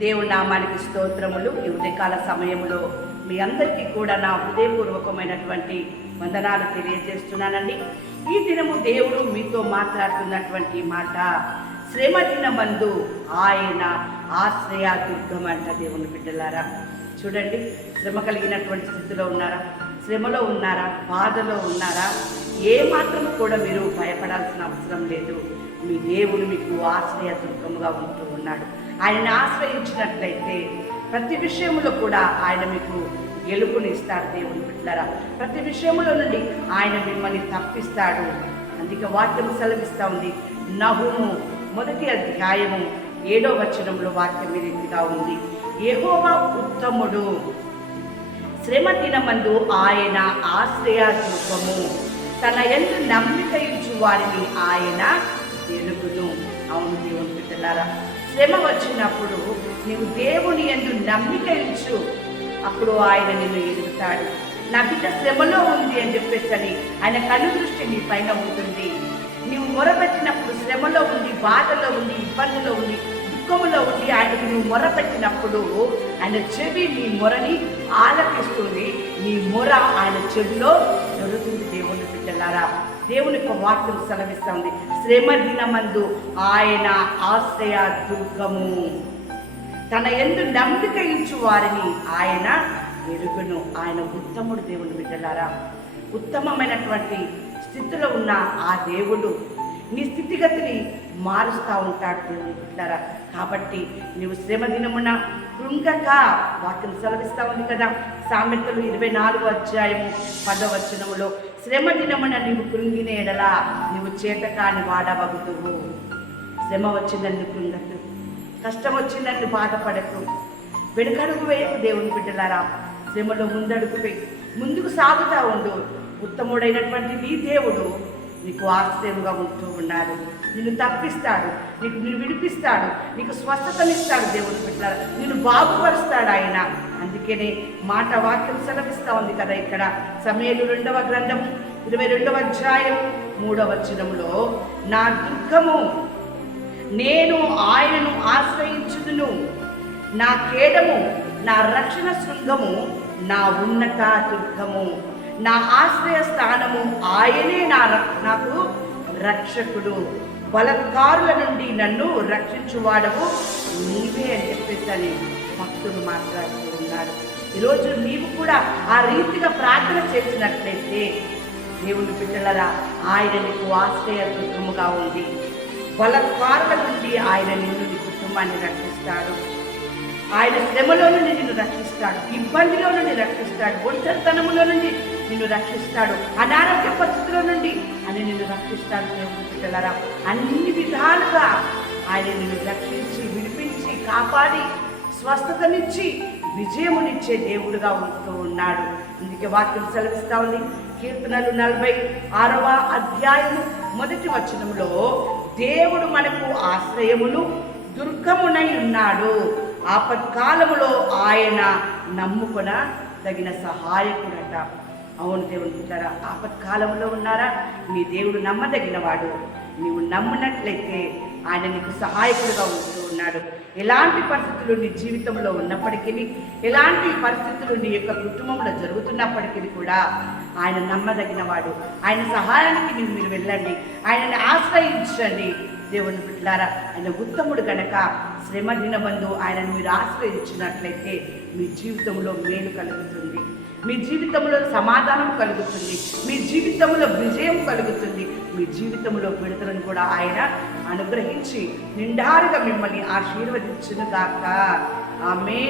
దేవుడి నామానికి స్తోత్రములు. ఈ ఉదయకాల సమయంలో మీ అందరికీ కూడా నా హృదయపూర్వకమైనటువంటి వందనాలు తెలియజేస్తున్నానండి. ఈ దినము దేవుడు మీతో మాట్లాడుతున్నటువంటి మాట శ్రమ దినమందు ఆయన ఆశ్రయాదుర్గం అంట దేవుని బిడ్డలారా. చూడండి శ్రమ కలిగినటువంటి స్థితిలో ఉన్నారా? శ్రమలో ఉన్నారా? బాధలో ఉన్నారా? ఏమాత్రం కూడా మీరు భయపడాల్సిన అవసరం లేదు. మీ దేవుడు మీకు ఆశ్రయ దుర్గముగా ఉంటూ ఉన్నాడు. ఆయన ఆశ్రయించినట్లయితే ప్రతి విషయంలో కూడా ఆయన మీకు గెలుపునిస్తాడు దేవుని బిడ్డలారా. ప్రతి విషయంలో నుండి ఆయన మిమ్మల్ని తప్పిస్తాడు. అందుకే వాక్యం సెలవిస్తూ ఉంది. నహుము మొదటి అధ్యాయము ఏడో వచనంలో వాక్యం ఈ రీతిగా ఉంది. యెహోవా ఉత్తముడు. శ్రమ దినమందు ఆయన ఆశ్రయ రూపము తన ఎందు నమ్మిక ఇచ్చు వారిని ఆయన వెలుగును. అవును దేవుని బిడ్డలారా. శ్రమ వచ్చినప్పుడు నీవు దేవుని ఎందు నమ్మిక ఇచ్చు. అప్పుడు ఆయన నిన్ను ఎదుగుతాడు. నా బిడ్డ శ్రమలో ఉంది అని చెప్పేసి ఆయన కను దృష్టి నీ పైన ఉంటుంది. నీవు మొరపెట్టినప్పుడు శ్రమలో ఉంది బాధలో ఉండి ఇబ్బందులో ఉంది. దుఃఖములో ఉండి ఆయనకు నువ్వు మొర పెట్టినప్పుడు ఆయన చెవి నీ మొరని ఆలపిస్తుంది. నీ మొర ఆయన చెవిలో దొరుకుతుంది దేవుని బిడ్డలారా. దేవుని యొక్క వాక్యం సెలవిస్తుంది. శ్రమ దినమందు ఆయన ఆశ్రయ దుర్గము. తన ఎందు నమ్మిక ఇచ్చు వారిని ఆయన ఎరుగును. ఆయన ఉత్తముడు దేవుని బిడ్డలారా. ఉత్తమమైనటువంటి స్థితిలో ఉన్న ఆ దేవుడు నీ స్థితిగతిని మారుస్తూ ఉంటాడు దేవుని బిడ్డలారా కాబట్టి నీవు శ్రమ దినమున కృంగక వాక్యం సెలవిస్తా ఉంది కదా. సామెతలు ఇరవై నాలుగు అధ్యాయము పదవచనములో శ్రమ దినమున నీవు కృంగిన ఎడలా నీవు చేతకాని వాడవగుతువు శ్రమ వచ్చిందని కృంగకు కష్టం వచ్చిందని బాధపడకు. వెనుకడుగు వేయకు దేవుని బిడ్డలారా. శ్రమలో ముందడుగు వేయి. ముందుకు సాగుతా ఉండు. ఉత్తముడైనటువంటి నీ దేవుడు నీకు ఆశ్రయంగా ఉంటూ ఉన్నాడు నిన్ను తప్పిస్తాడు నీకు నిన్ను విడిపిస్తాడు నీకు స్వస్థతనిస్తాడు దేవుని బిడ్డలారా. నిన్ను బాగుపరుస్తాడు ఆయన. అందుకనే మాట వాక్యం సెలవిస్తా ఉంది కదా ఇక్కడ. సమయలు రెండవ గ్రంథం ఇరవై రెండవ అధ్యాయం మూడవ వచనంలో నా దుఃఖము నేను ఆయనను ఆశ్రయించుదును. నా కేడము నా రక్షణ శృంగము నా ఉన్నత దుర్గము. నా ఆశ్రయ స్థానము ఆయనే నా నాకు రక్షకుడు. బలత్కారుల నుండి నన్ను రక్షించువాడము నీవే అని చెప్పేసి అని భక్తుడు మాట్లాడుతూ ఉన్నాడు ఈరోజు నీవు కూడా ఆ రీతిగా ప్రార్థన చేసినట్లయితే దేవుని బిడ్డలరా ఆయన నీకు ఆశ్రయ దుర్గముగా ఉంది బలత్కారుల నుండి ఆయన నిన్ను నీ కుటుంబాన్ని రక్షిస్తాడు. ఆయన శ్రమలో నుండి నిన్ను రక్షిస్తాడు. ఇబ్బందిలో నుండి రక్షిస్తాడు. ఒంటరితనములో నుండి నిన్ను రక్షిస్తాడు. అనారోగ్య పరిస్థితుల నుండి అని నిన్ను రక్షిస్తాడు దేవుని బిడ్డలారా అన్ని విధాలుగా ఆయన నిన్ను రక్షించి విడిపించి కాపాడి స్వస్థతనిచ్చి విజయమునిచ్చే దేవుడుగా ఉంటూ ఉన్నాడు. అందుకే వాక్యం సెలవిస్తా ఉంది. కీర్తనలు నలభై ఆరవ అధ్యాయము మొదటి వచనంలో దేవుడు మనకు ఆశ్రయమును దుర్గమునై ఉన్నాడు. ఆపత్కాలములో ఆయన నమ్ముకొన తగిన సహాయకుడట. అవును దేవుని బిడ్డారా ఆపత్కాలంలో ఉన్నారా? నీ దేవుడు నమ్మదగినవాడు. నీవు నమ్మినట్లయితే ఆయన నీకు సహాయకుడుగా ఉంటూ ఉన్నాడు. ఎలాంటి పరిస్థితులు నీ జీవితంలో ఉన్నప్పటికీ ఎలాంటి పరిస్థితులు నీ యొక్క కుటుంబంలో జరుగుతున్నప్పటికీ కూడా ఆయన నమ్మదగినవాడు. ఆయన సహాయానికి నీవు మీరు వెళ్ళండి. ఆయనని ఆశ్రయించండి. దేవుని బిడ్డారా ఆయన ఉత్తముడు గనక శ్రమ దినబంధు ఆయనను మీరు ఆశ్రయించినట్లయితే మీ జీవితంలో మేలు కలుగుతుంది. మీ జీవితంలో సమాధానం కలుగుతుంది. మీ జీవితంలో విజయం కలుగుతుంది. మీ జీవితంలో విడుదలను కూడా ఆయన అనుగ్రహించి నిండారుగా మిమ్మల్ని ఆశీర్వదించును గాక. ఆమె